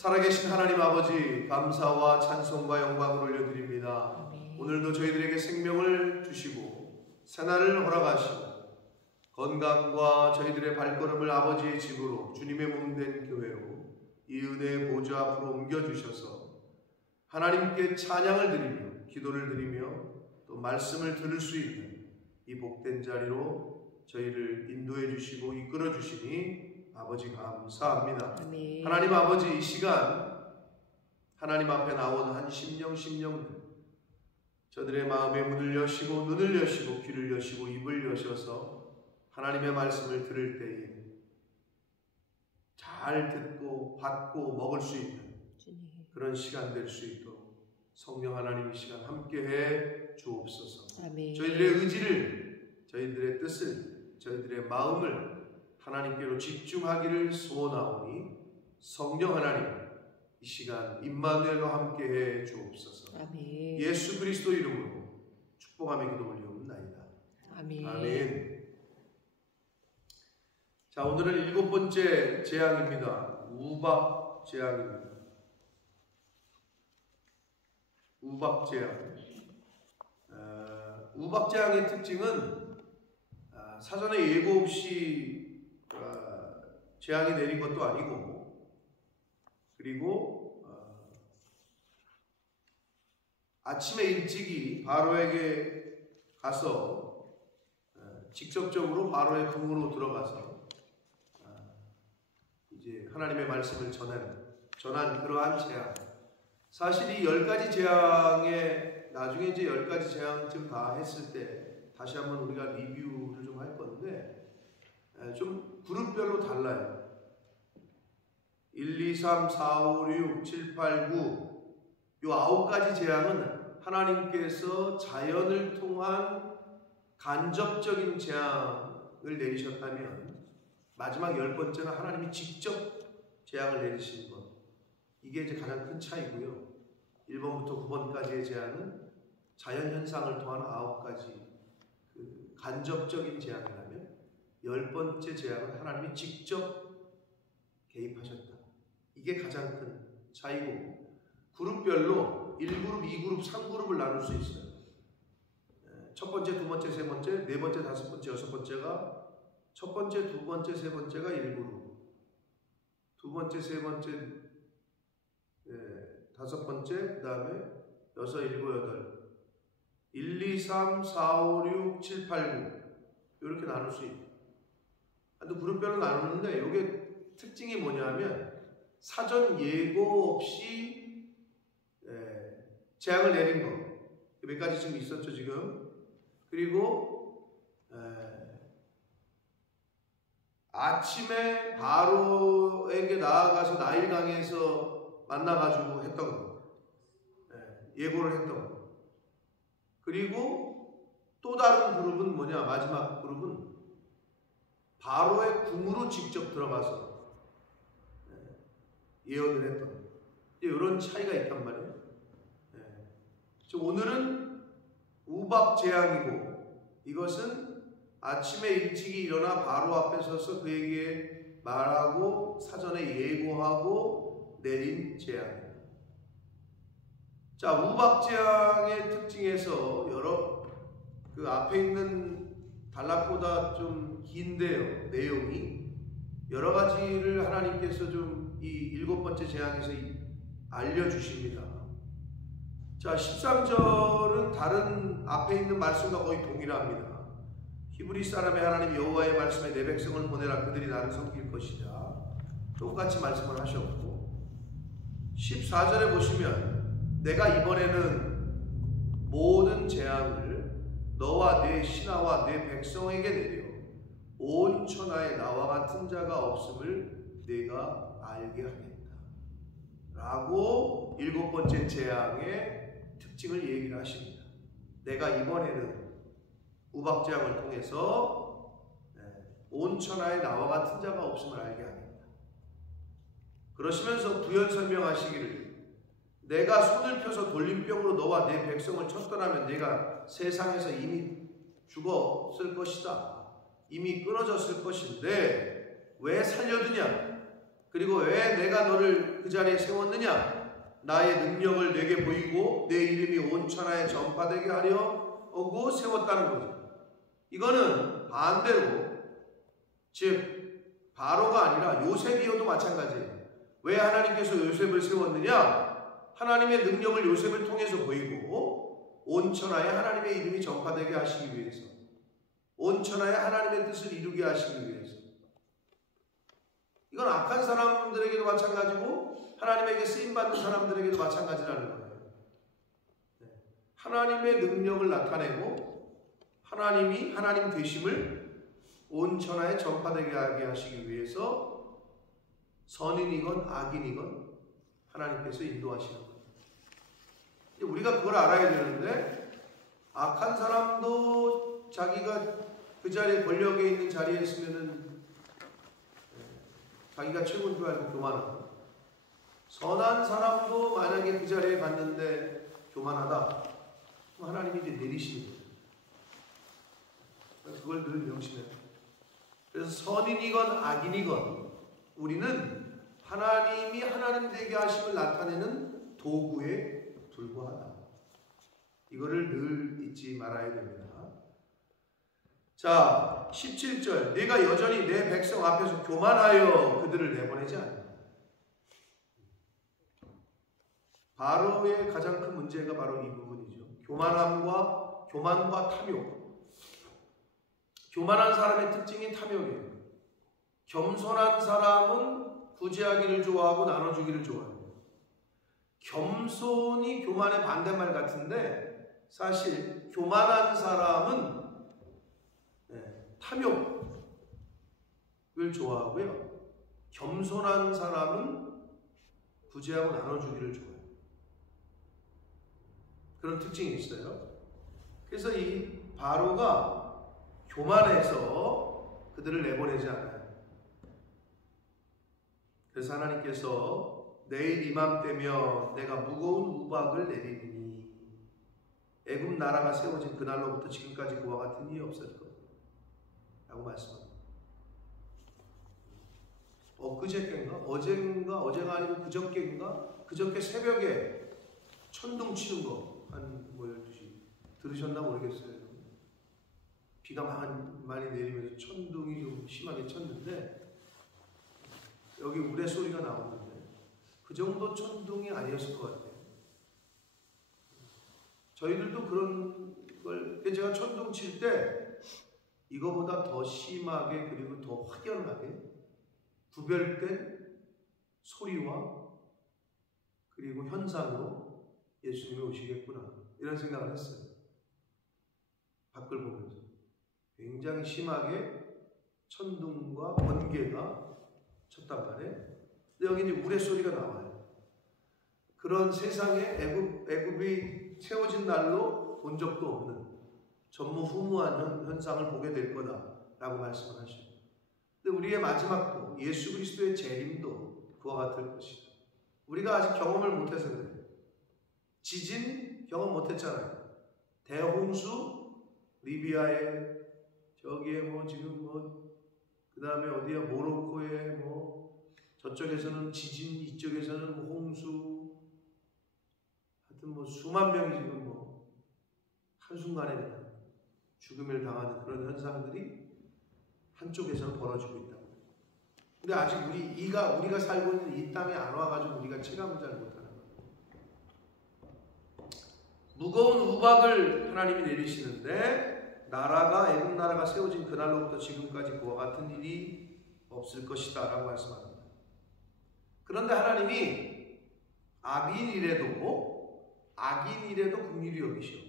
살아계신 하나님 아버지, 감사와 찬송과 영광을 올려드립니다. 아멘. 오늘도 저희들에게 생명을 주시고 새날을 허락하시고 건강과 저희들의 발걸음을 아버지의 집으로, 주님의 몸된 교회로 이 은혜의 보좌 앞으로 옮겨주셔서 하나님께 찬양을 드리며 기도를 드리며 또 말씀을 들을 수 있는 이 복된 자리로 저희를 인도해 주시고 이끌어 주시니 아버지 감사합니다. 아멘. 하나님 아버지, 이 시간 하나님 앞에 나온 한 심령들, 저들의 마음의 문을 여시고 눈을 여시고 귀를 여시고 입을 여셔서 하나님의 말씀을 들을 때에 잘 듣고 받고 먹을 수 있는 그런 시간 될 수 있도록 성령 하나님 이 시간 함께해 주옵소서. 아멘. 저희들의 의지를, 저희들의 뜻을, 저희들의 마음을 하나님께로 집중하기를 소원하오니 성령 하나님 이 시간 임마누엘로 함께해 주옵소서. 아멘. 예수 그리스도 이름으로 축복하며 기도 올리옵나이다. 아멘. 아멘. 자, 오늘은 7번째 재앙입니다. 우박 재앙입니다. 우박 재앙. 우박 재앙의 특징은 사전에 예고 없이 재앙이 내린 것도 아니고, 그리고 아침에 일찍이 바로에게 가서 직접적으로 바로의 궁으로 들어가서 이제 하나님의 말씀을 전한 그러한 재앙. 사실 이 10가지 재앙에 나중에 이제 10가지 재앙쯤 다 했을 때 다시 한번 우리가 리뷰를 좀 할 건데 좀 그룹별로 달라요. 1, 2, 3, 4, 5, 6, 7, 8, 9 요 9가지 재앙은 하나님께서 자연을 통한 간접적인 재앙을 내리셨다면, 마지막 10번째는 하나님이 직접 재앙을 내리신 것, 이게 이제 가장 큰 차이고요. 1번부터 9번까지의 재앙은 자연현상을 통한 9가지 그 간접적인 재앙이라면, 10번째 재앙은 하나님이 직접 개입하셨다. 이게 가장 큰 차이고, 그룹별로 1그룹, 2그룹, 3그룹을 나눌 수 있어요. 첫 번째, 두 번째, 세 번째, 네 번째, 다섯 번째, 여섯 번째가, 첫 번째, 두 번째, 세 번째가 1그룹, 두 번째, 세 번째, 다섯 번째, 그 다음에 여섯, 일곱, 여덟, 1, 2, 3, 4, 5, 6, 7, 8, 9 이렇게 나눌 수 있어요. 또 그룹별로 나누는데 이게 특징이 뭐냐면 사전 예고 없이 재앙을 내린 거. 몇 가지 지금 있었죠 지금. 그리고 아침에 바로에게 나아가서 나일강에서 만나가지고 했던 거. 예고를 했던 거. 그리고 또 다른 그룹은 뭐냐, 마지막 그룹은 바로의 궁으로 직접 들어가서 예언을 했던 거. 이런 차이가 있단 말이에요. 오늘은 우박 재앙이고, 이것은 아침에 일찍이 일어나 바로 앞에 서서 그에게 말하고 사전에 예고하고 내린 재앙입니다. 자, 우박 재앙의 특징에서 여러 그 앞에 있는 단락보다 좀 긴데요, 내용이 여러 가지를 하나님께서 좀 이 7번째 재앙에서 알려주십니다. 자, 13절은 다른 앞에 있는 말씀과 거의 동일합니다. 히브리 사람의 하나님 여호와의 말씀에 내 백성을 보내라, 그들이 나를 섬길 것이다. 똑같이 말씀을 하셨고, 14절에 보시면 내가 이번에는 모든 재앙을 너와 내 신하와 내 백성에게 내려 온 천하에 나와 같은 자가 없음을 내가 알게 하겠다 라고 7번째 재앙의 특징을 얘기를 하십니다. 내가 이번에는 우박재앙을 통해서 온 천하에 나와 같은 자가 없음을 알게 하겠다. 그러시면서 부연 설명하시기를, 내가 손을 펴서 돌림병으로 너와 내 백성을 쳤더라면 내가 세상에서 이미 죽었을 것이다. 이미 끊어졌을 것인데 왜 살려두냐? 그리고 왜 내가 너를 그 자리에 세웠느냐? 나의 능력을 내게 보이고 내 이름이 온 천하에 전파되게 하려고 세웠다는 거죠. 이거는 반대로, 즉 바로가 아니라 요셉이어도 마찬가지예요. 왜 하나님께서 요셉을 세웠느냐? 하나님의 능력을 요셉을 통해서 보이고 온 천하에 하나님의 이름이 전파되게 하시기 위해서, 온 천하에 하나님의 뜻을 이루게 하시기 위해서. 이건 악한 사람들에게도 마찬가지고 하나님에게 쓰임받는 사람들에게도 마찬가지라는 거예요. 하나님의 능력을 나타내고 하나님이 하나님 되심을 온 천하에 전파되게 하게 하시기 위해서 선인이건 악인이건 하나님께서 인도하시는 거예요. 우리가 그걸 알아야 되는데, 악한 사람도 자기가 그 자리에, 권력에 있는 자리에 있으면은 자기가 최고인 줄 알고 교만하고, 선한 사람도 만약에 그 자리에 갔는데 교만하다, 그럼 하나님이 이제 내리시는 거예요. 그걸 늘 명심해야 돼요. 그래서 선인이건 악인이건 우리는 하나님이 하나님 되게 하심을 나타내는 도구에 불과하다. 이거를 늘 잊지 말아야 됩니다. 자, 17절. 내가 여전히 내 백성 앞에서 교만하여 그들을 내보내지 않는다. 바로의 가장 큰 문제가 바로 이 부분이죠. 교만과 탐욕. 교만한 사람의 특징이 탐욕이에요. 겸손한 사람은 구제하기를 좋아하고 나눠주기를 좋아해요. 겸손이 교만의 반대말 같은데, 사실 교만한 사람은 탐욕을 좋아하고요, 겸손한 사람은 구제하고 나눠주기를 좋아해요. 그런 특징이 있어요. 그래서 이 바로가 교만해서 그들을 내보내지 않아요. 그래서 하나님께서 내일 이맘때면 내가 무거운 우박을 내리리니 애굽 나라가 세워진 그날로부터 지금까지 그와 같은 일이 없을 거다 라고 말씀합니다. 엊그저께인가? 어제가 아니고 그저께 새벽에 천둥 치는 거 한 12시 들으셨나 모르겠어요. 비가 많이 내리면서 천둥이 좀 심하게 쳤는데 여기 우레소리가 나오는데 그 정도 천둥이 아니었을 것 같아요. 저희들도 그런 걸, 제가 천둥 칠 때 이거보다 더 심하게 그리고 더 확연하게 구별된 소리와 그리고 현상으로 예수님이 오시겠구나, 이런 생각을 했어요. 밖을 보면서 굉장히 심하게 천둥과 번개가 쳤단 말이에요. 근데 여기 이제 우레소리가 나와요. 그런 세상에 애굽이 세워진 날로 본 적도 없는 전무후무한 현상을 보게 될 거다라고 말씀을 하시죠. 근데 우리의 마지막도, 예수 그리스도의 재림도 그와 같을 것이다. 우리가 아직 경험을 못해서 그래요. 지진 경험 못했잖아요. 대홍수, 리비아에, 저기에 지금 그 다음에 어디야, 모로코에 저쪽에서는 지진, 이쪽에서는 홍수, 하여튼 수만 명이 지금 한순간에 그냥 죽음을 당하는 그런 현상들이 한쪽에서는 벌어지고 있다고. 근데 아직 우리가 살고 있는 이 땅에 안 와가지고 우리가 체감을 잘 못하는 거예요. 무거운 우박을 하나님이 내리시는데, 나라가, 애국 나라가 세워진 그날로부터 지금까지 그와 같은 일이 없을 것이다 라고 말씀합니다. 그런데 하나님이 악인이라도 긍휼히 여기시오.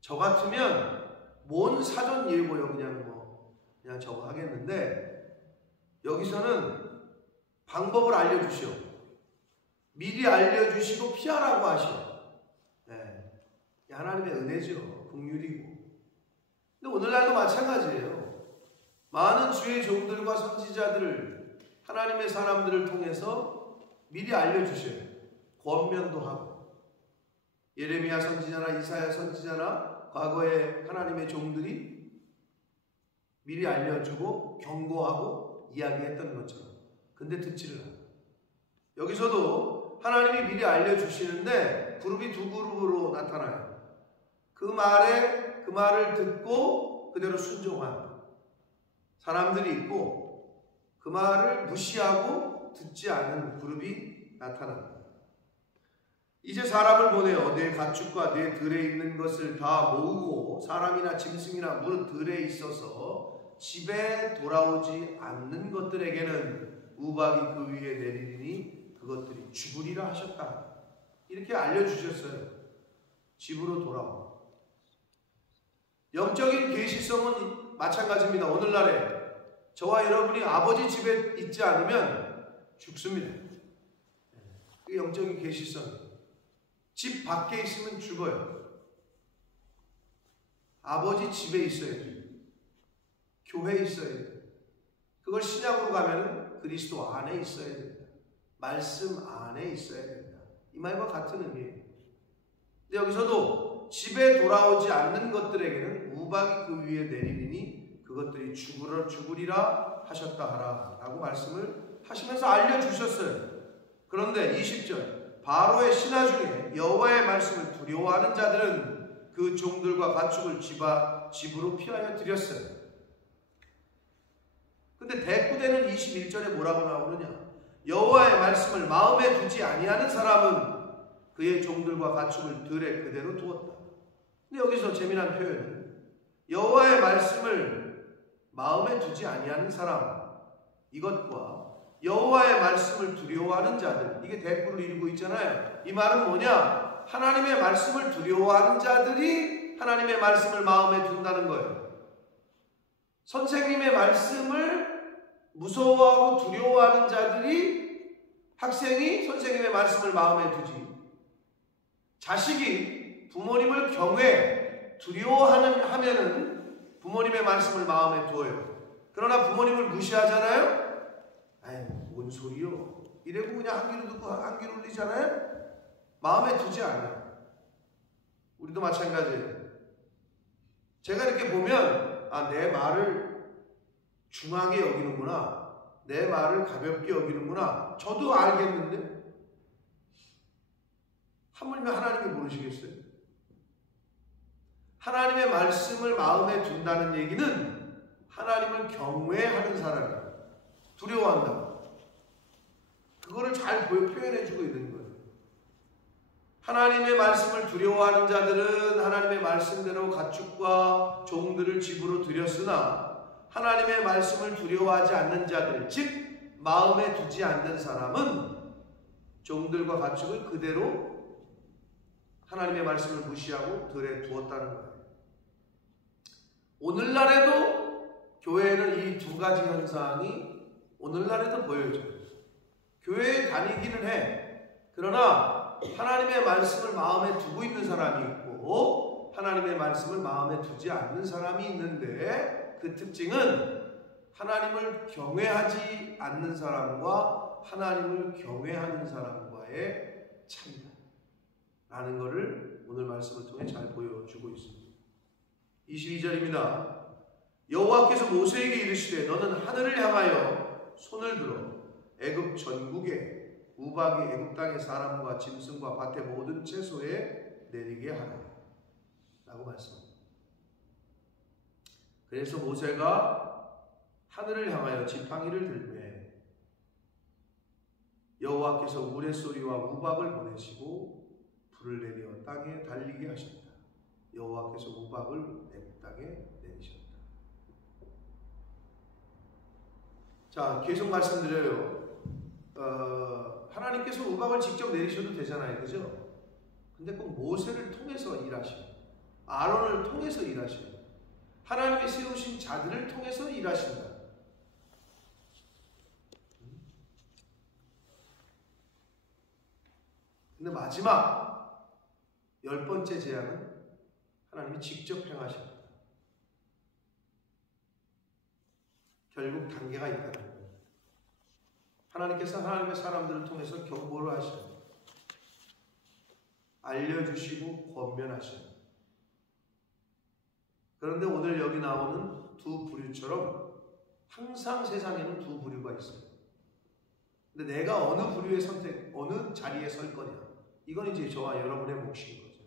저 같으면 뭔 사전 예고요, 그냥 저거 하겠는데, 여기서는 방법을 알려주시오. 미리 알려주시고 피하라고 하시오. 하나님의 은혜죠. 긍휼이고. 근데 오늘날도 마찬가지예요. 많은 주의 종들과 선지자들을, 하나님의 사람들을 통해서 미리 알려주셔요. 권면도 하고. 예레미야 선지자나 이사야 선지자나 과거에 하나님의 종들이 미리 알려주고 경고하고 이야기했던 것처럼. 근데 듣지를 않아요. 여기서도 하나님이 미리 알려주시는데 그룹이 두 그룹으로 나타나요. 그 말을 듣고 그대로 순종한 사람들이 있고 그 말을 무시하고 듣지 않은 그룹이 나타납니다. 이제 사람을 보내어 내 가축과 내 들에 있는 것을 다 모으고 사람이나 짐승이나 무릇 들에 있어서 집에 돌아오지 않는 것들에게는 우박이 그 위에 내리니 그것들이 죽으리라 하셨다. 이렇게 알려주셨어요. 집으로 돌아와. 영적인 계시성은 마찬가지입니다. 오늘날에 저와 여러분이 아버지 집에 있지 않으면 죽습니다. 그게 영적인 계시성이에요. 집 밖에 있으면 죽어요. 아버지 집에 있어야 돼요. 교회에 있어야 돼요. 그걸 신약으로 가면 그리스도 안에 있어야 됩니다. 말씀 안에 있어야 됩니다. 이 말과 같은 의미예요. 근데 여기서도 집에 돌아오지 않는 것들에게는 우박이 그 위에 내리니 그것들이 죽으리라 하셨다 하라 라고 말씀을 하시면서 알려주셨어요. 그런데 20절 바로의 신하 중에 여호와의 말씀을 두려워하는 자들은 그 종들과 가축을 집으로 피하여 드렸어요. 근데 대꾸되는 21절에 뭐라고 나오느냐? 여호와의 말씀을 마음에 두지 아니하는 사람은 그의 종들과 가축을 들에 그대로 두었다. 근데 여기서 재미난 표현은 여호와의 말씀을 마음에 두지 아니하는 사람, 이것과 여호와의 말씀을 두려워하는 자들, 이게 대꾸를 이루고 있잖아요. 이 말은 뭐냐? 하나님의 말씀을 두려워하는 자들이 하나님의 말씀을 마음에 둔다는 거예요. 선생님의 말씀을 무서워하고 두려워하는 자들이, 학생이 선생님의 말씀을 마음에 두지, 자식이 부모님을 두려워하면은 부모님의 말씀을 마음에 두어요. 그러나 부모님을 무시하잖아요. 아이, 뭔 소리요? 이래고 그냥 한 귀로 듣고 한 귀로 울리잖아요. 마음에 두지 않아요. 우리도 마찬가지예요. 제가 이렇게 보면 내 말을 중하게 여기는구나, 내 말을 가볍게 여기는구나, 저도 알겠는데 하물며 하나님이 모르시겠어요? 하나님의 말씀을 마음에 둔다는 얘기는 하나님을 경외하는 사람이에요. 두려워한다고. 그거를 잘 표현해주고 있는 거예요. 하나님의 말씀을 두려워하는 자들은 하나님의 말씀대로 가축과 종들을 집으로 들였으나 하나님의 말씀을 두려워하지 않는 자들, 즉 마음에 두지 않는 사람은 종들과 가축을 그대로 하나님의 말씀을 무시하고 들에 두었다는 거예요. 오늘날에도 교회에는 이 두 가지 현상이 오늘날에도 보여져요. 교회에 다니기는 해. 그러나 하나님의 말씀을 마음에 두고 있는 사람이 있고 하나님의 말씀을 마음에 두지 않는 사람이 있는데, 그 특징은 하나님을 경외하지 않는 사람과 하나님을 경외하는 사람과의 차이다 라는 것을 오늘 말씀을 통해 잘 보여주고 있습니다. 22절입니다. 여호와께서 모세에게 이르시되 너는 하늘을 향하여 손을 들어 애굽 전국에 우박이 애굽 땅의 사람과 짐승과 밭의 모든 채소에 내리게 하라 라고 말씀합니다. 그래서 모세가 하늘을 향하여 지팡이를 들매 여호와께서 우레소리와 우박을 보내시고 불을 내려 땅에 달리게 하셨다. 여호와께서 우박을 애굽 땅에 내리셨다. 자, 계속 말씀드려요. 하나님께서 우박을 직접 내리셔도 되잖아요, 그죠? 근데 꼭 모세를 통해서 일하셔요. 아론을 통해서 일하셔요. 하나님이 세우신 자들을 통해서 일하신다. 근데 마지막 10번째 재앙은 하나님이 직접 행하십니다. 결국 단계가 있다는 거예요. 하나님께서 하나님의 사람들을 통해서 경고를 하셔요. 알려주시고 권면하셔요. 그런데 오늘 여기 나오는 두 부류처럼 항상 세상에는 두 부류가 있어요. 근데 내가 어느 부류의 어느 자리에 설 거냐. 이건 이제 저와 여러분의 몫인 거죠.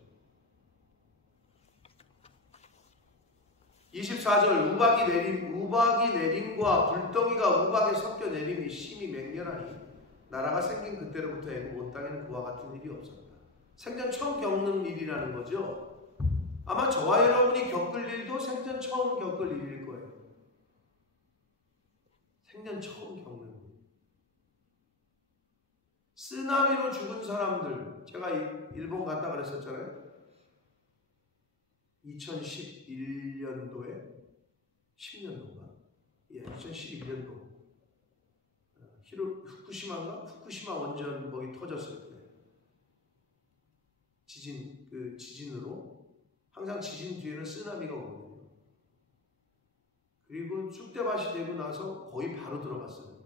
24절 우박이 내림과 불덩이가 우박에 섞여 내림이 심히 맹렬하니 나라가 생긴 그때로부터 애굽 온 땅에는 그와 같은 일이 없었다. 생전 처음 겪는 일이라는 거죠. 아마 저와 여러분이 겪을 일도 생전 처음 겪을 일일 거예요. 생전 처음 겪는 일. 쓰나미로 죽은 사람들, 제가 일본 갔다 그랬었잖아요. 2011년도에 10년도인가? 예, 2011년도 후쿠시마인가? 후쿠시마 원전 거기 터졌을 때 지진으로 항상 지진 뒤에는 쓰나미가 오거든요. 그리고 쑥대밭이 되고 나서 거의 바로 들어갔어요.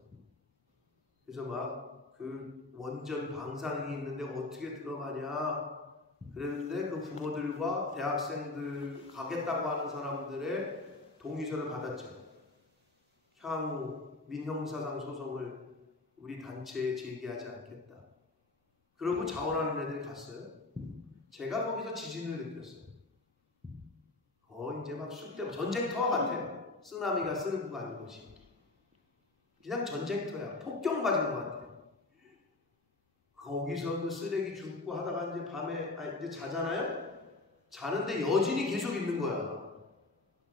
그래서 막 그 원전 방사능이 있는데 어떻게 들어가냐 그랬는데 그 부모들과 대학생들 가겠다고 하는 사람들의 동의서를 받았죠. 향후 민형사상 소송을 우리 단체에 제기하지 않겠다. 그러고 자원하는 애들이 갔어요. 제가 거기서 지진을 느꼈어요. 이제 막 전쟁터와 같아요. 쓰나미가 쓸고 가는 곳이. 그냥 전쟁터야. 폭격 맞은 것 같아요. 거기서 그 쓰레기 줍고 하다가 이제 밤에 이제 자잖아요. 자는데 여진이 계속 있는 거야.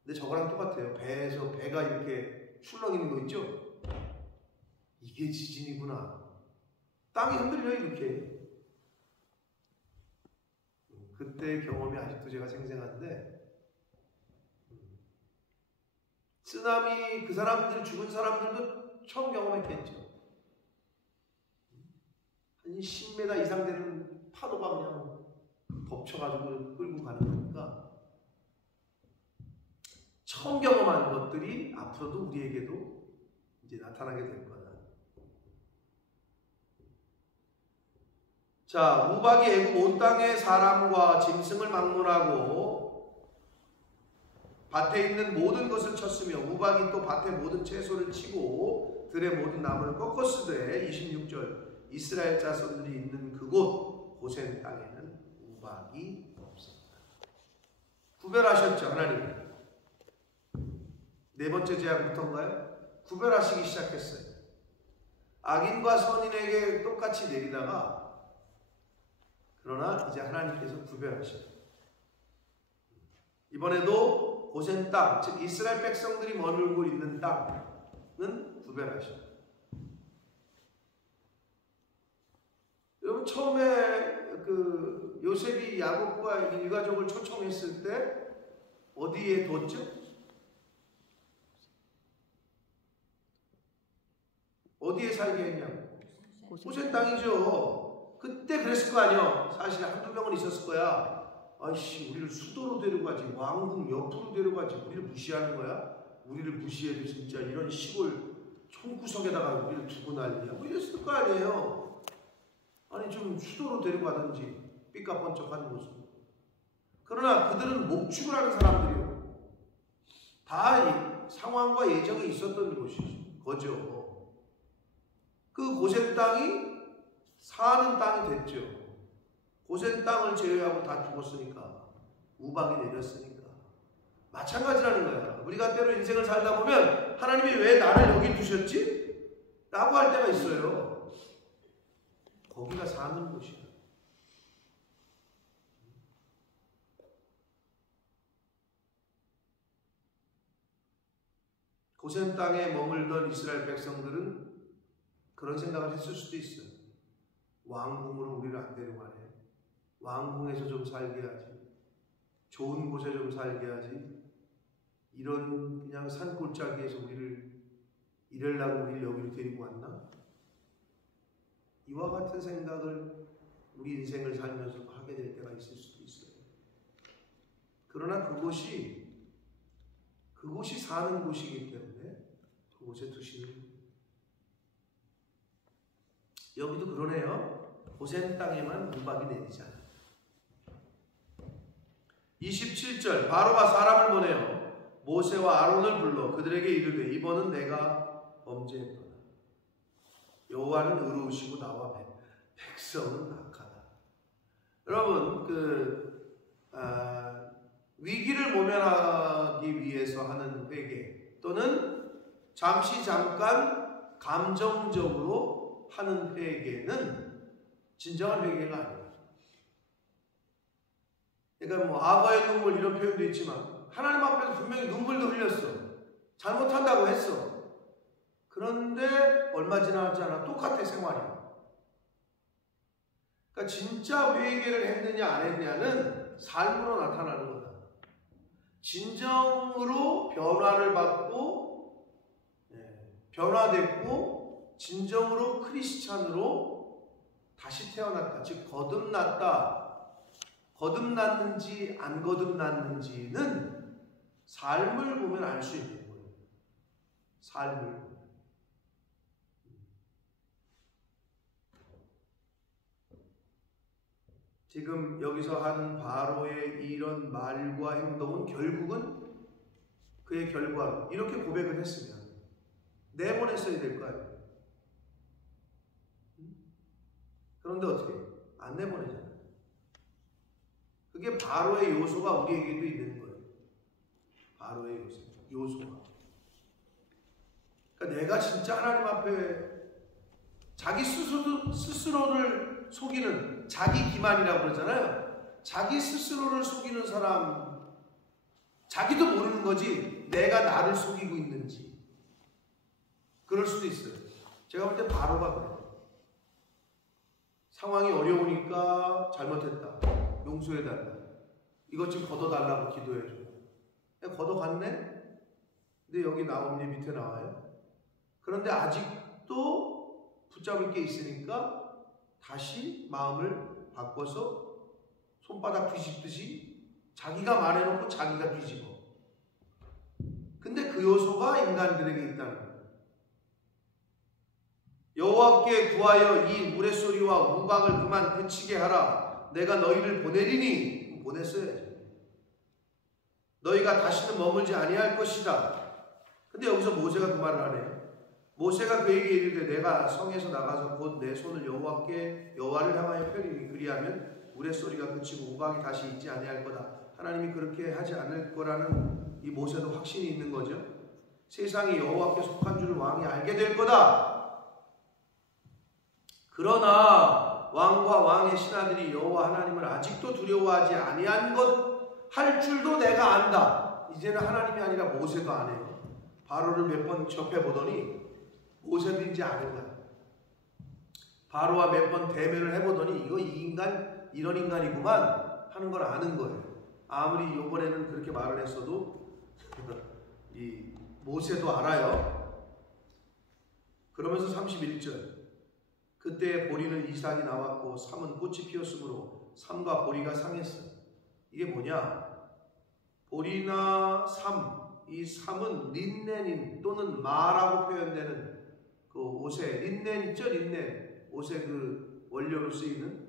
근데 저거랑 똑같아요. 배가 이렇게 출렁이는 거 있죠? 이게 지진이구나. 땅이 흔들려 이렇게. 그때의 경험이 아직도 제가 생생한데 쓰나미 그 사람들 죽은 사람들도 처음 경험했겠죠. 한 10m 이상 되는 파도가 그냥 덮쳐가지고 끌고 가는 거니까 처음 경험한 것들이 앞으로도 우리에게도 이제 나타나게 될 거다. 자, 우박이 애굽 온 땅의 사람과 짐승을 막론하고 밭에 있는 모든 것을 쳤으며 우박이 또 밭의 모든 채소를 치고 들의 모든 나무를 꺾었으되 26절 이스라엘 자손들이 있는 그곳 고센 땅에는 우박이 없었다. 구별하셨죠 하나님. 네 번째 제약부터인가요? 구별하시기 시작했어요. 악인과 선인에게 똑같이 내리다가 그러나 이제 하나님께서 구별하셔요. 이번에도 고센 땅, 즉 이스라엘 백성들이 머물고 있는 땅은 구별하셔요. 여러분 처음에 그 요셉이 야곱과 일가족을 초청했을 때 어디에 뒀죠? 어디에 살게 했냐고? 고센 땅이죠. 그때 그랬을 거 아니야. 사실 한두 명은 있었을 거야. 아이씨, 우리를 수도로 데려가지, 왕궁 옆으로 데려가지, 우리를 무시하는 거야? 우리를 무시해도 진짜 이런 시골 총구석에다가 우리를 두고 난리야. 뭐 이랬을 거 아니에요. 아니 좀 수도로 데려가든지 삐까뻔쩍한 곳으로. 그러나 그들은 목축을 하는 사람들이요. 다 상황과 예정이 있었던 거죠. 그 고센 땅이 사는 땅이 됐죠. 고센 땅을 제외하고 다 죽었으니까, 우박이 내렸으니까. 마찬가지라는 거야. 우리가 때로 인생을 살다 보면 하나님이 왜 나를 여기 두셨지? 라고 할 때가 있어요. 거기가 사는 곳이야. 고센 땅에 머물던 이스라엘 백성들은 그런 생각을 했을 수도 있어요. 왕궁으로 우리를 안 데려가네. 왕궁에서 좀 살게 하지. 좋은 곳에 좀 살게 하지. 이런 그냥 산골짜기에서 이러려고 우리를 여기로 데리고 왔나? 이와 같은 생각을 우리 인생을 살면서 하게 될 때가 있을 수도 있어요. 그러나 그곳이 사는 곳이기 때문에 그곳에 두시는 거예요. 여기도 그러네요. 고센 땅에만 우박이 내리지 않아요. 27절 바로가 사람을 보내어 모세와 아론을 불러 그들에게 이르되 이번은 내가 범죄했도다. 여호와는 의로우시고 나와 백성은 악하다. 여러분 위기를 모면하기 위해서 하는 회개 또는 잠시 잠깐 감정적으로 하는 회개는 진정한 회개가 아니에요. 그러니까 뭐 악어의 눈물 이런 표현도 있지만 하나님 앞에서 분명히 눈물도 흘렸어. 잘못한다고 했어. 그런데 얼마 지나지 않아 똑같아 생활이. 그러니까 진짜 회개를 했느냐 안 했느냐는 삶으로 나타나는 거다. 진정으로 변화를 받고 변화됐고 진정으로 크리스찬으로 다시 태어났다. 즉 거듭났다. 거듭났는지 안 거듭났는지는 삶을 보면 알 수 있는 거예요. 삶을 보면. 지금 여기서 하는 바로의 이런 말과 행동은 결국은 그의 결과로 이렇게 고백을 했으면 내보냈어야 될 거 아니에요. 그런데 어떻게 안 내보내잖아요. 그게 바로의 요소가 우리에게도 있는 거예요. 바로의 요소가. 그러니까 내가 진짜 하나님 앞에 자기 스스로를 속이는 자기 기만이라고 그러잖아요. 자기 스스로를 속이는 사람, 자기도 모르는 거지 내가 나를 속이고 있는지. 그럴 수도 있어요. 제가 볼 때 바로가 그래요. 상황이 어려우니까 잘못했다. 용서해달라. 이것 좀 걷어달라고 기도해줘. 걷어갔네? 근데 여기 나오면 밑에 나와요. 그런데 아직도 붙잡을 게 있으니까 다시 마음을 바꿔서 손바닥 뒤집듯이 자기가 말해놓고 자기가 뒤집어. 근데 그 요소가 인간들에게 있다는 거예요. 여호와께 구하여 이 우레소리와 우박을 그만 그치게 하라. 내가 너희를 보내리니. 보냈어야지. 너희가 다시는 머물지 아니할 것이다. 근데 여기서 모세가 그 말을 하네. 모세가 그에게 이르되 내가 성에서 나가서 곧 내 손을 여호와를 향하여 펴리니 그리하면 우레소리가 그치고 우박이 다시 있지 아니할 거다. 하나님이 그렇게 하지 않을 거라는 이 모세도 확신이 있는 거죠. 세상이 여호와께 속한 줄 왕이 알게 될 거다. 그러나 왕과 왕의 신하들이 여호와 하나님을 아직도 두려워하지 아니한 것 할 줄도 내가 안다. 이제는 하나님이 아니라 모세도 안 해요. 바로를 몇 번 접해보더니 모세도 이제 아는 거야. 바로와 몇 번 대면을 해보더니 이거 이 인간 이런 인간이구만 하는 걸 아는 거예요. 아무리 이번에는 그렇게 말을 했어도 이 모세도 알아요. 그러면서 31절 그때 보리는 이삭이 나왔고 삼은 꽃이 피었으므로 삼과 보리가 상했어. 이게 뭐냐? 보리나 삼, 이 삼은 린넨인 또는 마라고 표현되는 그 옷에 린넨 있죠? 린넨 옷의 그 원료로 쓰이는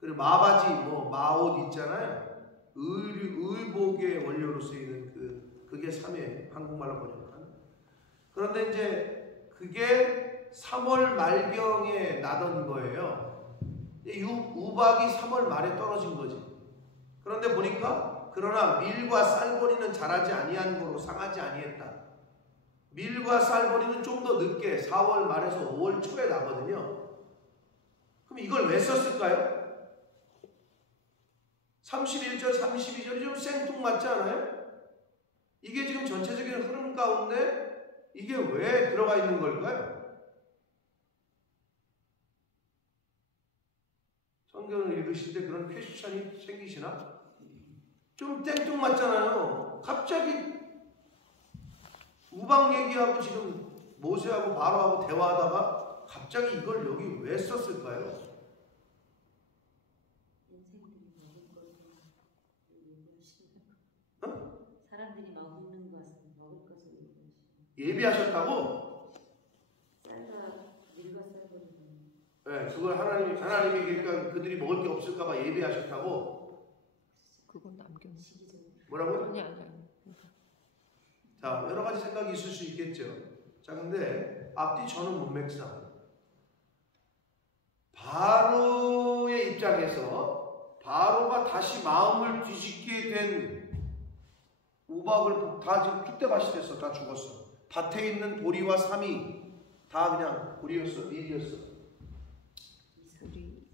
그리고 마바지 뭐 마옷 있잖아요. 의복의 원료로 쓰이는 그게 삼이에요. 한국말로 번역한. 그런데 이제 그게 3월 말경에 나던 거예요. 우박이 3월 말에 떨어진 거지. 그런데 보니까 그러나 밀과 쌀보리는 자라지 아니한 거로 상하지 아니했다. 밀과 쌀보리는 좀 더 늦게 4월 말에서 5월 초에 나거든요. 그럼 이걸 왜 썼을까요? 31절, 32절이 좀 생뚱맞지 않아요? 이게 지금 전체적인 흐름 가운데 이게 왜 들어가 있는 걸까요? 성경을 읽으실 때 그런 퀘스천이 생기시나? 좀 땡뚱맞잖아요. 갑자기 우박 얘기하고 지금 모세하고 바로하고 대화하다가 갑자기 이걸 여기 왜 썼을까요? 어? 사람들이 먹는 것은 먹을 것을 예비하셨다고? 쌀과 밀과 쌀보리는 네, 그걸 하나님이 그러니까 그들이 먹을 게 없을까봐 예비하셨다고? 그건 남겼네. 뭐라고요? 아니. 자, 여러 가지 생각이 있을 수 있겠죠. 자, 근데 앞뒤 저는 문맥상 바로의 입장에서 바로가 다시 마음을 뒤집게 된 우박을 다 지금 핏대밭이 됐어. 다 죽었어. 밭에 있는 보리와 삼이 다 그냥 보리였어. 밀이었어.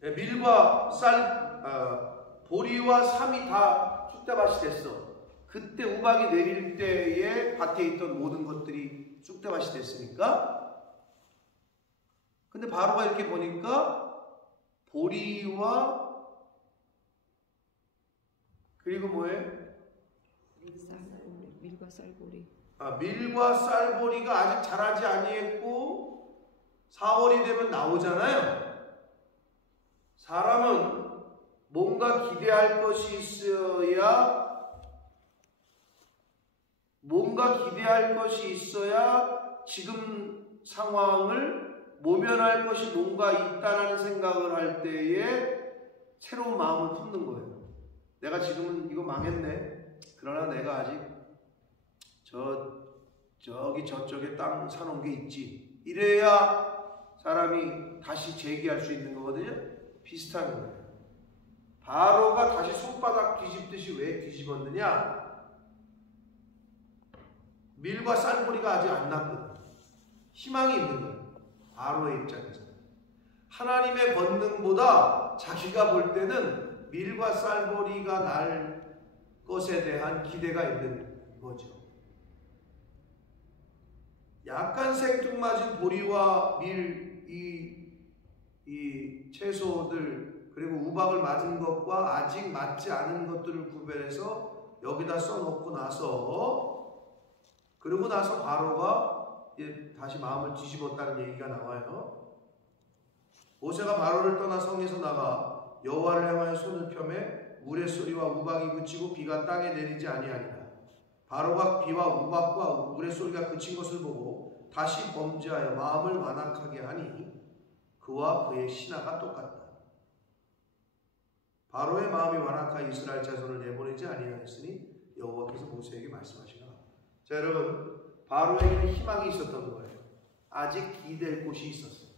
밀과 보리와 삼이 다 쑥대밭이 됐어. 그때 우박이 내릴 때에 밭에 있던 모든 것들이 쑥대밭이 됐으니까. 근데 바로가 이렇게 보니까 보리와 그리고 뭐예요? 밀과 쌀보리. 밀과 쌀보리가 아직 자라지 아니했고 4월이 되면 나오잖아요. 사람은 뭔가 기대할 것이 있어야 지금 상황을 모면할 것이 뭔가 있다는 생각을 할 때에 새로운 마음을 품는 거예요. 내가 지금은 이거 망했네. 그러나 내가 아직 저기 저쪽에 땅 사놓은 게 있지. 이래야 사람이 다시 재기할 수 있는 거거든요. 비슷한 거예요. 바로가 다시 손바닥 뒤집듯이 왜 뒤집었느냐? 밀과 쌀보리가 아직 안 났거든. 희망이 있는 거예요. 바로의 입장에서. 하나님의 권능보다 자기가 볼 때는 밀과 쌀보리가 날 것에 대한 기대가 있는 거죠. 약간 생뚱맞은 보리와 밀, 이 채소들, 그리고 우박을 맞은 것과 아직 맞지 않은 것들을 구별해서 여기다 써놓고 그러고 나서 바로가 다시 마음을 뒤집었다는 얘기가 나와요. 모세가 바로를 떠나 성에서 나가 여호와를 향하여 손을 펴매 물의 소리와 우박이 그치고 비가 땅에 내리지 아니하니라. 바로가 비와 우박과 물의 소리가 그친 것을 보고 다시 범죄하여 마음을 완악하게 하니 그와 그의 신하가 똑같다. 바로의 마음이 완악하여 이스라엘 자손을 내보내지 아니하였으니 여호와께서 모세에게 말씀하시라. 자, 여러분, 바로에게는 희망이 있었던 거예요. 아직 기댈 곳이 있었어요.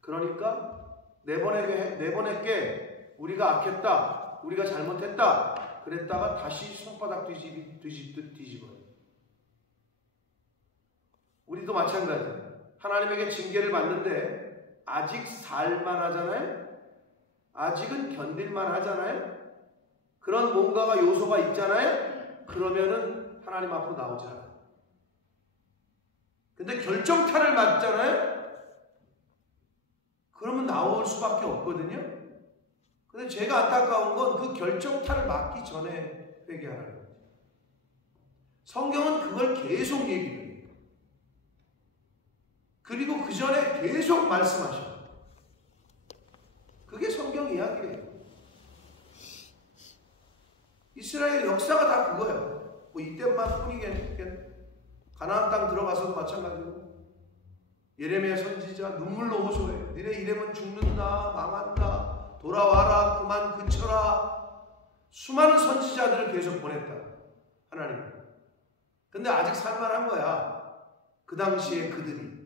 그러니까 내보낼게, 우리가 악했다, 우리가 잘못했다 그랬다가 다시 손바닥 뒤집듯 뒤집어요. 우리도 마찬가지예요. 하나님에게 징계를 받는데 아직 살만하잖아요. 아직은 견딜만 하잖아요. 그런 뭔가가 요소가 있잖아요. 그러면은 하나님 앞으로 나오지 않아요. 근데 결정타를 맞잖아요. 그러면 나올 수밖에 없거든요. 근데 제가 안타까운 건 그 결정타를 맞기 전에 회개하는 거예요. 성경은 그걸 계속 얘기해요. 그리고 그 전에 계속 말씀하셔요. 그게 성경 이야기예요. 이스라엘 역사가 다 그거예요. 뭐 이때만 뿐이겠네. 가나안 땅 들어가서도 마찬가지고. 예레미야 선지자 눈물로 호소해. 니네 이러면 죽는다, 망한다, 돌아와라, 그만 그쳐라. 수많은 선지자들을 계속 보냈다. 하나님. 근데 아직 살만한 거야. 그 당시에 그들이.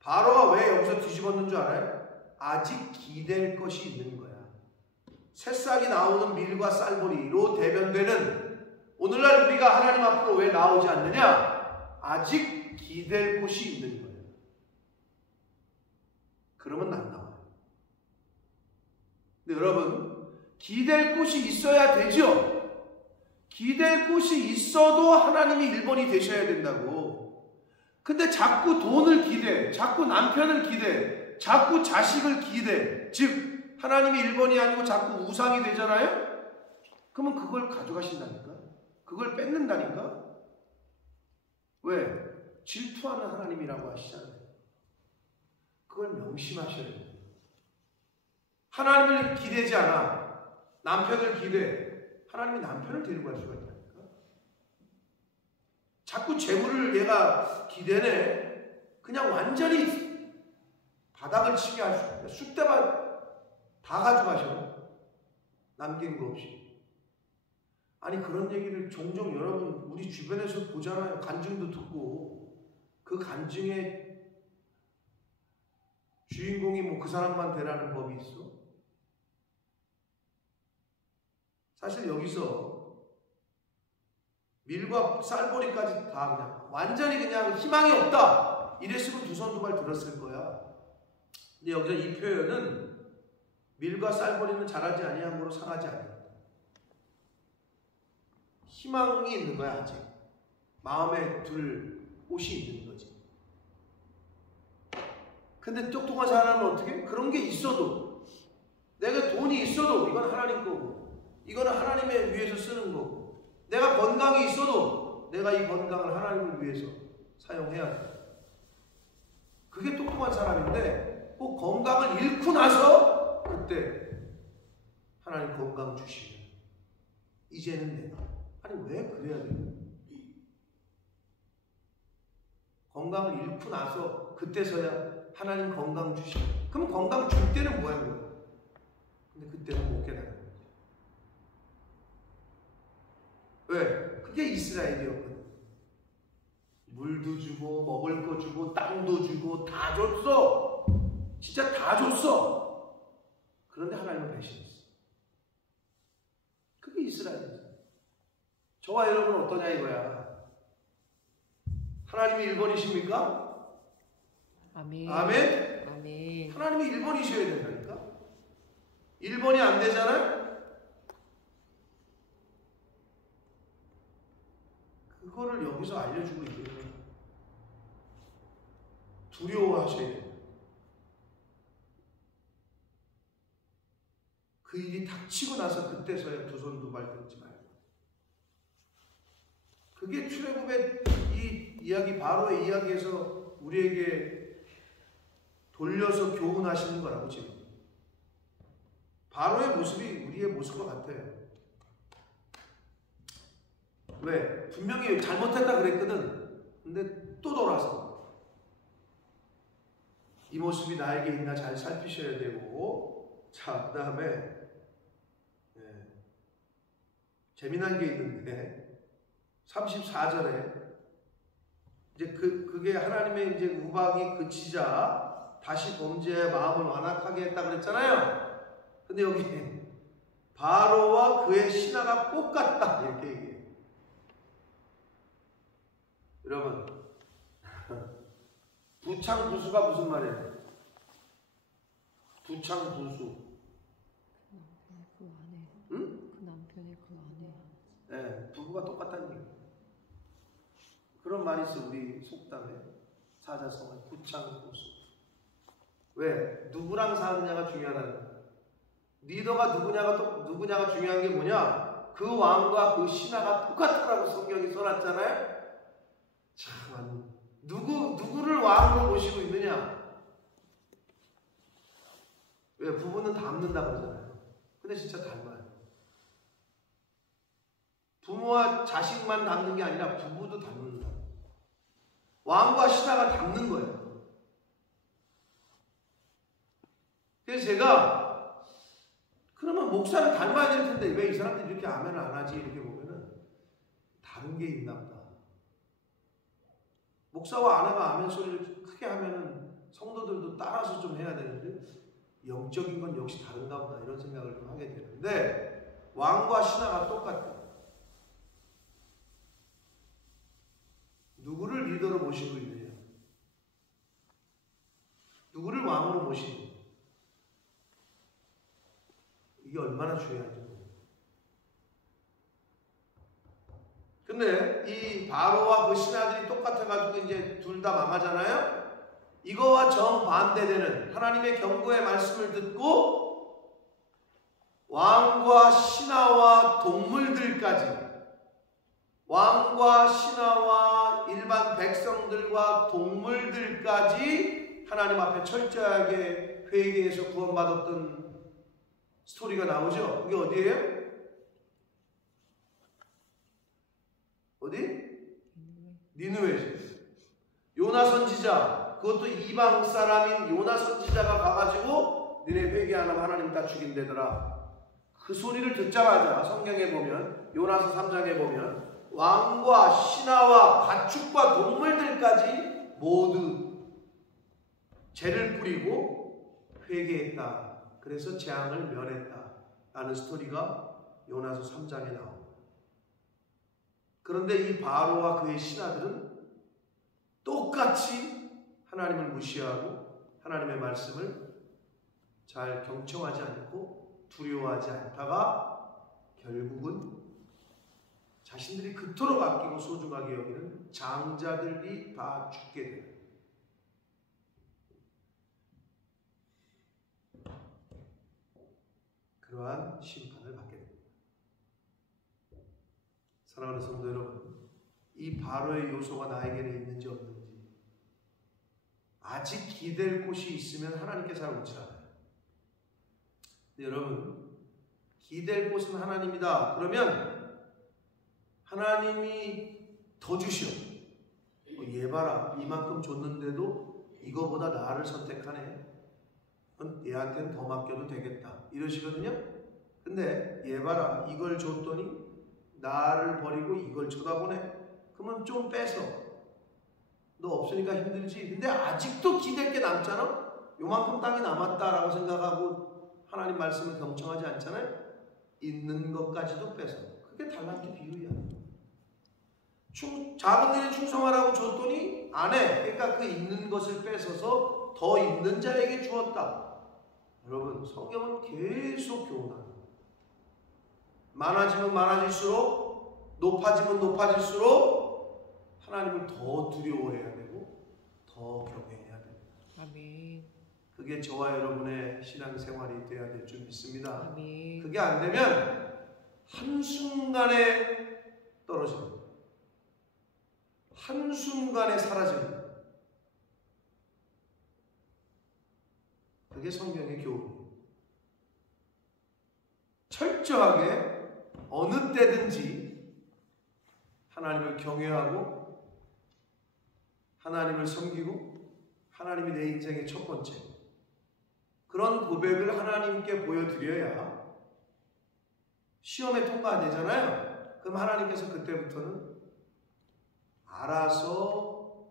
바로가 왜 여기서 뒤집었는 줄 알아요? 아직 기댈 것이 있는 거야. 새싹이 나오는 밀과 쌀보리로 대변되는 오늘날 우리가 하나님 앞으로 왜 나오지 않느냐? 아직 기댈 곳이 있는 거예요. 그러면 안 나와요. 근데 여러분, 기댈 곳이 있어야 되죠? 기댈 곳이 있어도 하나님이 1번이 되셔야 된다고. 근데 자꾸 돈을 기대, 자꾸 남편을 기대, 자꾸 자식을 기대, 즉 하나님이 1번이 아니고 자꾸 우상이 되잖아요? 그러면 그걸 가져가신다니까? 그걸 뺏는다니까? 왜? 질투하는 하나님이라고 하시잖아요. 그걸 명심하셔야 돼요. 하나님을 기대지 않아. 남편을 기대. 하나님이 남편을 데리고 갈 수가 있다니까? 자꾸 재물을 얘가 기대네. 그냥 완전히 바닥을 치게 할 수 있어요. 쑥대만 다 가져가셔. 남긴 거 없이. 아니 그런 얘기를 종종 여러분 우리 주변에서 보잖아요. 간증도 듣고 그 간증에 주인공이 뭐 그 사람만 되라는 법이 있어? 사실 여기서 밀과 쌀보리까지 다 그냥 완전히 그냥 희망이 없다 이랬으면 두 손 두 발 들었을 거야. 근데 여기서 이 표현은 밀과 쌀보리는 자라지 아니함으로 상하지 아니한다. 희망이 있는 거야. 아직 마음에 둘 옷이 있는 거지. 근데 똑똑한 사람은 어떻게? 그런 게 있어도, 내가 돈이 있어도 이건 하나님 거고, 이거는 하나님을 위해서 쓰는 거고, 내가 건강이 있어도 내가 이 건강을 하나님을 위해서 사용해야 돼. 그게 똑똑한 사람인데 꼭 건강을 잃고 나서 그때 하나님 건강 주시면 이제는 내가, 아니 왜 그래야 돼요? 건강을 잃고 나서 그때서야 하나님 건강 주시면, 그럼 건강 줄 때는 뭐 하는 거예요? 근데 그때는 못 깨닫는 거죠. 왜? 그게 이스라엘이었거든. 물도 주고 먹을 거 주고 땅도 주고 다 줬어. 진짜 다 줬어. 그런데 하나님은 배신했어. 그게 이스라엘이었어. 저와 여러분은 어떠냐 이거야. 하나님이 1번이십니까? 아멘. 아멘? 아멘. 하나님이 1번이셔야 된다니까? 1번이 안 되잖아요? 그거를 여기서 알려주고 있는 거예요. 두려워하셔야 돼요. 그 일이 닥치고 나서 그때서야 두 손 두 발 들지 말고. 그게 출애굽의 이 이야기, 바로의 이야기에서 우리에게 돌려서 교훈하시는 거라고 지금. 바로의 모습이 우리의 모습과 같아요. 왜? 분명히 잘못했다 그랬거든. 근데 또 돌아서 이 모습이 나에게 있나 잘 살피셔야 되고, 자, 그 다음에 재미난 게 있는데 34절에 이제 그게 하나님의 이제 우박이 그치자 다시 범죄의 마음을 완악하게 했다 그랬잖아요. 근데 여기 바로와 그의 신하가 똑같다 이렇게 얘기해요. 여러분, 부창부수가 무슨 말이에요? 부창부수. 그 안에. 응? 그 남편이 그 안에. 네, 부부가 똑같다는 얘기. 그런 말이 있어 우리 속담에. 사자성어 부창부수. 왜? 누구랑 사느냐가 중요하다는 거야. 리더가 누구냐가 중요한 게 뭐냐? 그 왕과 그 신하가 똑같다라고 성경이 써놨잖아요. 참, 누구를 왕으로 모시고 있느냐? 왜? 부부는 닮는다 그러잖아요. 근데 진짜 닮아요. 부모와 자식만 닮는 게 아니라 부부도 닮는다. 왕과 신하가 닮는 거예요. 그래서 제가, 그러면 목사를 닮아야 될 텐데 왜 이 사람들이 이렇게 아멘을 안 하지? 이렇게 보면은 다른 게 있나 보다. 목사와 아내가 아멘 소리를 크게 하면은 성도들도 따라서 좀 해야 되는데 영적인 건 역시 다른가 보다 이런 생각을 좀 하게 되는데, 왕과 신하가 똑같아요. 누구를 리더로 모시고 있느냐? 누구를 왕으로 모시느냐? 이게 얼마나 중요한지. 근데 이 바로와 그 신하들이 똑같아가지고 이제 둘 다 망하잖아요. 이거와 정반대되는 하나님의 경고의 말씀을 듣고 왕과 신하와 동물들까지, 왕과 신하와 일반 백성들과 동물들까지 하나님 앞에 철저하게 회개해서 구원받았던 스토리가 나오죠. 그게 어디예요? 어디? 니느웨죠. 요나 선지자, 그것도 이방 사람인 요나 선지자가 가가지고 니네 회개하면 하나님 다 죽인대더라. 그 소리를 듣자마자 성경에 보면, 요나서 3장에 보면 왕과 신하와 가축과 동물들까지 모두 죄를 뿌리고 회개했다. 그래서 재앙을 면했다. 라는 스토리가 요나서 3장에 나옵니다. 그런데 이 바로와 그의 신하들은 똑같이 하나님을 무시하고 하나님의 말씀을 잘 경청하지 않고 두려워하지 않다가 결국은 자신들이 그토록 아끼고 소중하게 여기는 장자들이 다 죽게 됩니다. 그러한 심판을 받게 됩니다. 사랑하는 성도 여러분, 이 바로의 요소가 나에게는 있는지 없는지, 아직 기댈 곳이 있으면 하나님께 잘 오지 않아요. 근데 여러분, 기댈 곳은 하나님이다. 그러면 하나님이 더 주셔. 얘 봐라, 이만큼 줬는데도 이거보다 나를 선택하네. 얘한테는 더 맡겨도 되겠다. 이러시거든요. 근데 얘 봐라, 이걸 줬더니 나를 버리고 이걸 쳐다보네. 그러면 좀 빼서. 너 없으니까 힘들지. 근데 아직도 기댈 게 남잖아. 요만큼 땅이 남았다라고 생각하고 하나님 말씀을 경청하지 않잖아요. 있는 것까지도 빼서. 그게 달란트 비유야. 작은 일에 충성하라고 줬더니 안 해. 그러니까 그 있는 것을 뺏어서 더 있는 자에게 주었다. 여러분, 성경은 계속 교훈합니다. 많아지면 많아질수록, 높아지면 높아질수록 하나님을 더 두려워해야 되고 더 경외해야 됩니다. 아멘. 그게 저와 여러분의 신앙생활이 돼야 될 줄 믿습니다. 아멘. 그게 안 되면 한순간에 떨어집니다. 한순간에 사라집니다. 그게 성경의 교훈이에요. 철저하게 어느 때든지 하나님을 경외하고 하나님을 섬기고 하나님이 내 인생의 첫 번째, 그런 고백을 하나님께 보여드려야 시험에 통과되잖아요. 그럼 하나님께서 그때부터는 알아서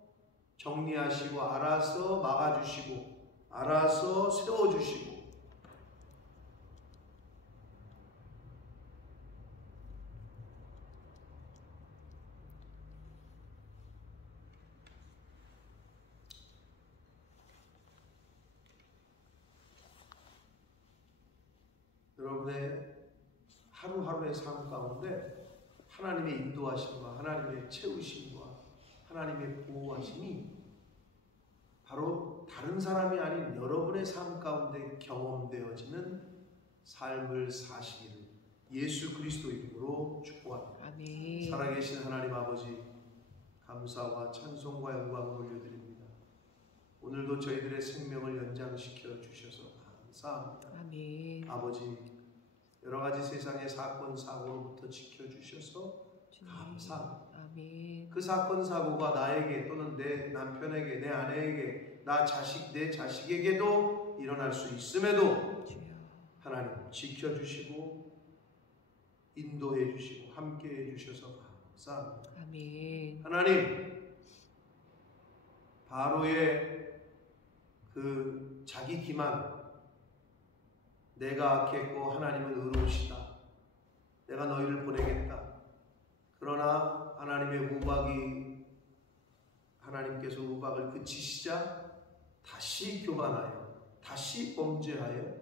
정리하시고 알아서 막아주시고 알아서 세워주시고, 여러분의 하루하루의 삶 가운데 하나님의 인도하심과 하나님의 채우심과 하나님의 보호하심이 바로 다른 사람이 아닌 여러분의 삶 가운데 경험되어지는 삶을 사시기를 예수 그리스도 이름으로 축복합니다. 아멘. 살아계신 하나님 아버지, 감사와 찬송과 영광을 올려드립니다. 오늘도 저희들의 생명을 연장시켜 주셔서 감사합니다. 아멘. 아버지, 여러 가지 세상의 사건 사고로부터 지켜주셔서 감사합니다. 아멘. 그 사건 사고가 나에게 또는 내 남편에게, 내 아내에게, 내 자식에게도 일어날 수 있음에도 주여. 하나님 지켜주시고 인도해 주시고 함께해 주셔서 감사합니다. 아멘. 하나님, 바로의 그 자기 기만, 내가 악했고 하나님은 의로우시다, 내가 너희를 보내겠다. 그러나 하나님의 우박이, 하나님께서 우박을 그치시자 다시 교만하여 다시 범죄하여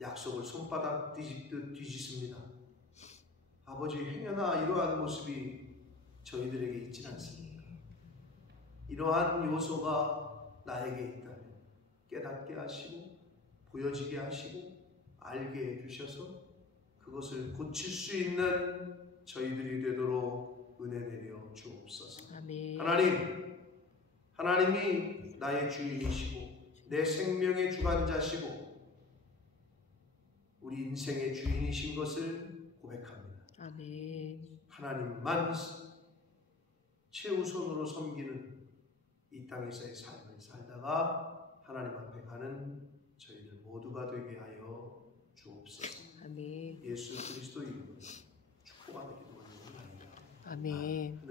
약속을 손바닥 뒤집듯 뒤집습니다. 아버지, 행여나 이러한 모습이 저희들에게 있지는 않습니다. 이러한 요소가 나에게 있다면 깨닫게 하시고 보여지게 하시고 알게 해주셔서 그것을 고칠 수 있는 저희들이 되도록 은혜 내려 주옵소서. 아멘. 하나님이 나의 주인이시고 내 생명의 주관자시고 우리 인생의 주인이신 것을 고백합니다. 아멘. 하나님만 최우선으로 섬기는 이 땅에서의 삶을 살다가 하나님 앞에 가는 저희들 모두가 되게 하여 주옵소서. 아멘. 예수 그리스도 이름으로 축복하는 기도를 드립니다. 아멘.